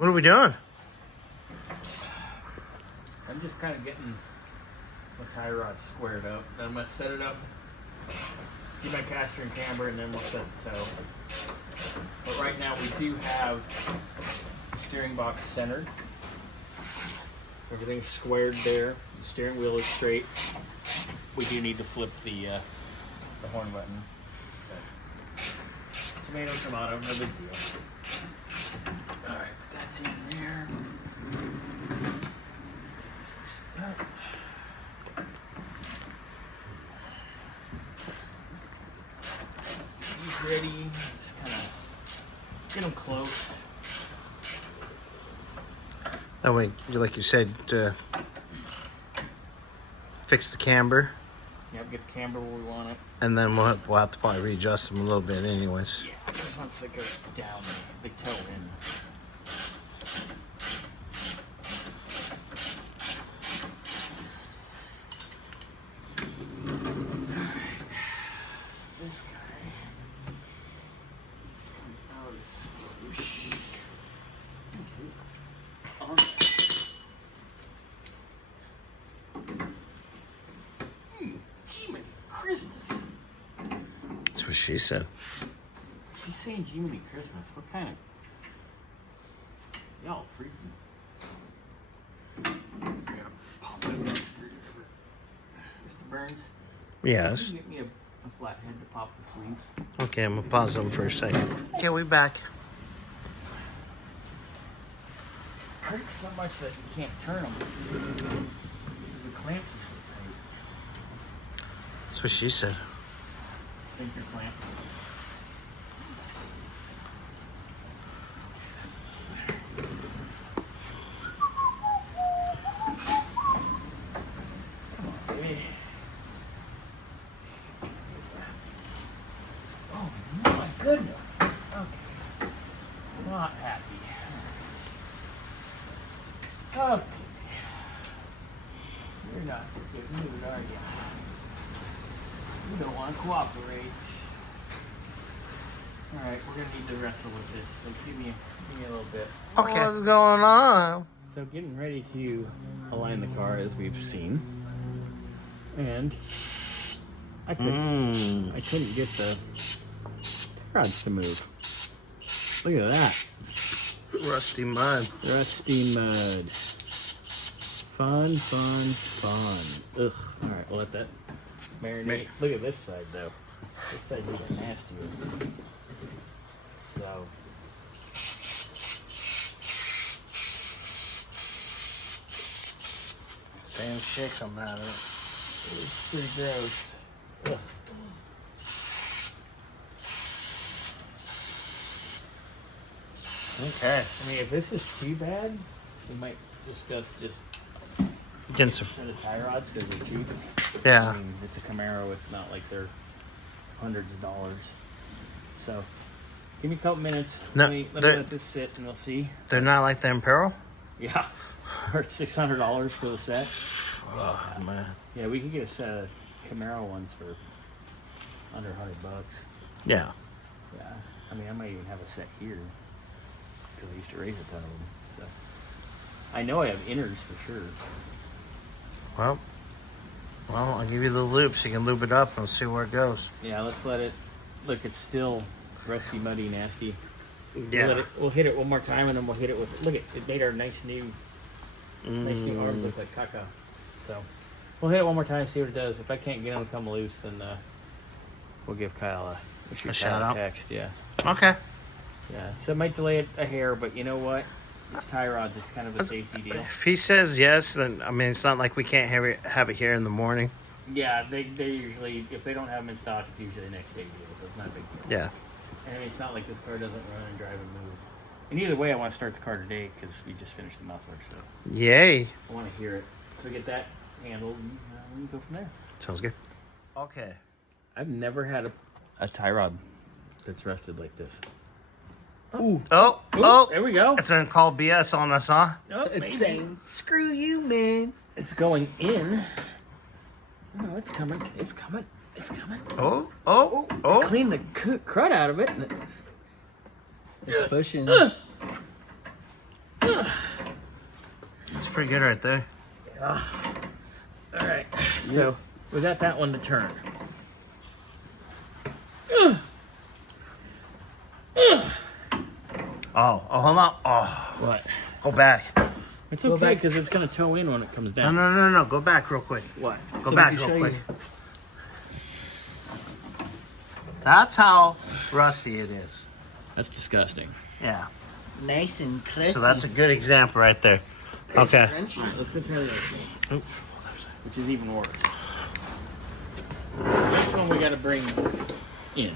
What are we doing? I'm just kind of getting the tie rod squared up. Then I'm going to set it up, get my caster and camber, and then we'll set the toe. But right now we do have the steering box centered. Everything's squared there. The steering wheel is straight. We do need to flip the horn button. But tomato, tomato, no big deal. Alright, that's in there. He's ready. Just kind of get him close. That way, like you said, fix the camber. Yep, get the camber where we want it. And then we'll have to probably readjust them a little bit anyways. Yeah, just once it goes down the toe in. This guy needs to come out of the swoosh. On Jiminy Christmas. That's what she said. She's saying Jiminy Christmas. What kind of... Y'all freaking... I gotta pop in this screwdriver. Mr. Burns? Yes. Can you get me a flathead to pop the sleeve? Okay, I'm gonna pause them for a second. Okay, we back. Hurts so much that you can't turn them. Because the clamps are so tight. That's what she said. Sinker clamp. Come on, baby. Oh my goodness. Okay. Not happy. Okay. You're not in a good mood, are you? You don't want to cooperate. Alright, we're going to need to wrestle with this, so give me a little bit. Okay. What's going on? So getting ready to align the car as we've seen. And I couldn't get the rods to move. Look at that. Rusty mud. Rusty mud. Fun, fun, fun. Ugh. Alright, we'll let that marinate. Look at this side though. This side is even nastier. So. Same shit coming out of it. It's pretty gross. Ugh. Okay. I mean, if this is too bad, we might discuss just Getting some. set of tie rods because they're cheap. Yeah. I mean, it's a Camaro. It's not like they're hundreds of dollars. So, give me a couple minutes. No, let me let this sit and we'll see. They're not like the Imperial? Yeah. Or $600 for the set. Oh, man. Yeah, we could get a set of Camaro ones for under $100. Yeah. Yeah. I mean, I might even have a set here because I used to raise a ton of them. So, I know I have inners for sure. Well, I'll give you the loop so you can lube it up and we'll see where it goes. Yeah, let's let it. Look, it's still rusty, muddy, nasty. Yeah. We'll hit it one more time and then we'll hit it with. Look, it made our nice new arms look like caca. So we'll hit it one more time, see what it does. If I can't get them to come loose, then we'll give Kyle a shout out. text. Yeah. Okay. Yeah. So it might delay it a hair, but you know what? It's tie rods. It's kind of a safety deal. If he says yes, then, I mean, it's not like we can't have it here in the morning. Yeah, they usually, if they don't have them in stock, it's usually the next day deal, so it's not a big deal. Yeah. And I mean, it's not like this car doesn't run and drive and move. And either way, I want to start the car today because we just finished the muffler, so Yay. I want to hear it. So get that handled, and we can go from there. Sounds good. Okay. I've never had a tie rod that's rested like this. Oh, There we go. It's gonna call BS on us, huh? Oh, It's maybe. saying, screw you, man. It's going in. No, it's coming. It's coming. It's coming. Oh. Clean the crud out of it. It's pushing. That's pretty good right there. All right, so we got that one to turn. Oh, hold on. Oh, What? go back. It's okay because it's gonna toe in when it comes No, down. no. Go back real quick. What? Go back real quick. That's how rusty it is. That's disgusting. Yeah. Nice and crispy. So that's a good example right there. Okay. Crunchy. All right, let's go try the other one, Oop. which is even worse. This one we got to bring in.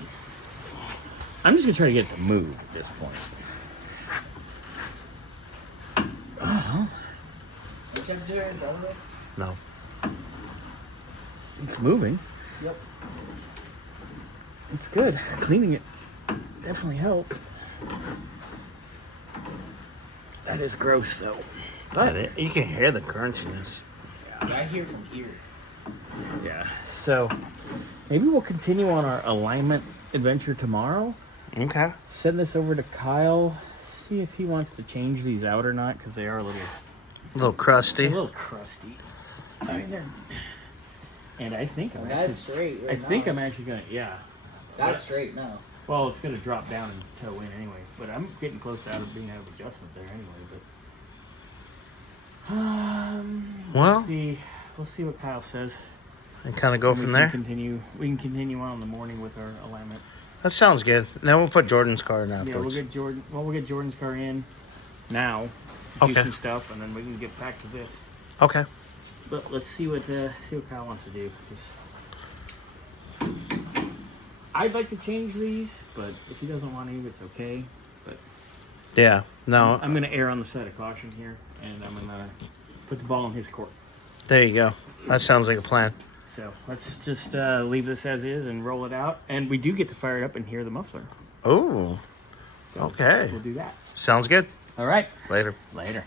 I'm just gonna try to get it to move at this point. Check there, the other way. No. It's moving. Yep. It's good. Cleaning it definitely helped. That is gross, though. But you can hear the crunchiness. Right here from here. Yeah. So maybe we'll continue on our alignment adventure tomorrow. Okay. Send this over to Kyle. See if he wants to change these out or not, because they are a little crusty. crusty. And I think I'm That's straight. I think I'm actually gonna That's straight now. Well, it's gonna drop down and toe in anyway. But I'm getting close to being out of adjustment there anyway. But Well, we'll see what Kyle says. and kind of go And from we there. can continue on in the morning with our alignment. That sounds good. Then we'll put Jordan's car in Yeah, afterwards. we'll get Jordan's car in now. Do Okay. some stuff, and then we can get back to this. Okay. But let's see what Kyle wants to do. 'Cause I'd like to change these, but if he doesn't want to, it's okay. But Yeah. No. I'm gonna err on the side of caution here, and I'm gonna put the ball in his court. There you go. That sounds like a plan. So let's just leave this as is and roll it out. And we do get to fire it up and hear the muffler. Oh. So Okay. we'll do that. Sounds good. All right. Later. Later.